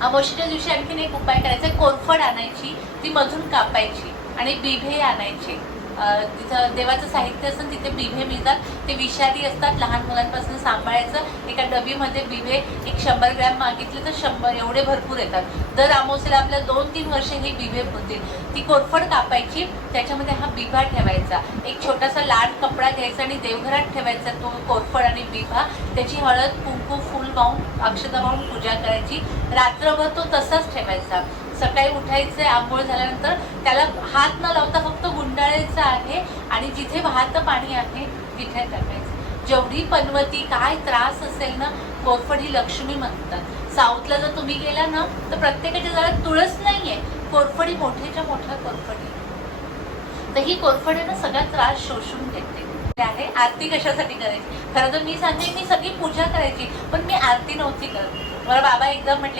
अमावस्येच्या दिवशी आणखीन एक उपाय करायचा, कोरफड आणायची, ती मधून कापायची आणि बिभे आणायचे. तिथं देवाचं साहित्य असतं, तिथे बिभे मिळतात, ते विषारी असतात, लहान मुलांपासून सांभाळायचं. एका डबीमध्ये बिभे एक 100 ग्रॅम मागितले तर 100 एवढे भरपूर येतात. दर अमावस्येला आपल्या 2-3 वर्ष हे बिभे होतील. ती कोरफड कापायची, त्याच्यामध्ये हा बिभा ठेवायचा. एक छोटासा लाल कपडा घ्यायचा आणि देवघरात ठेवायचा तो कोरफड आणि बिभा. त्याची हळद कुंकू फूल वाहून अक्षता वाहून पूजा करायची. रात्रभर तो तसाच ठेवायचा. सकाळी उठायचे, आंघोळ झाल्यानंतर त्याला हात न लावता फक्त गुंडाळायचं आहे आणि जिथे वाहतं पाणी आहे तिथे टाकायचं. जेवढी पनवती काय त्रास असेल ना, कोरफड ही लक्ष्मी म्हणतात. साऊथला जर तुम्ही गेला ना तर प्रत्येकाच्या घरात तुळस नाहीये, कोरफडी मोठ्याच्या मोठ्या कोरफडी. तर ही कोरफड आहे ना सगळा त्रास शोषून घेते आहे. आरती कशासाठी करायची? खरं तर मी सांगते, मी सगळी पूजा करायची पण मी आरती नव्हती करत. मला बाबा एकदम म्हटले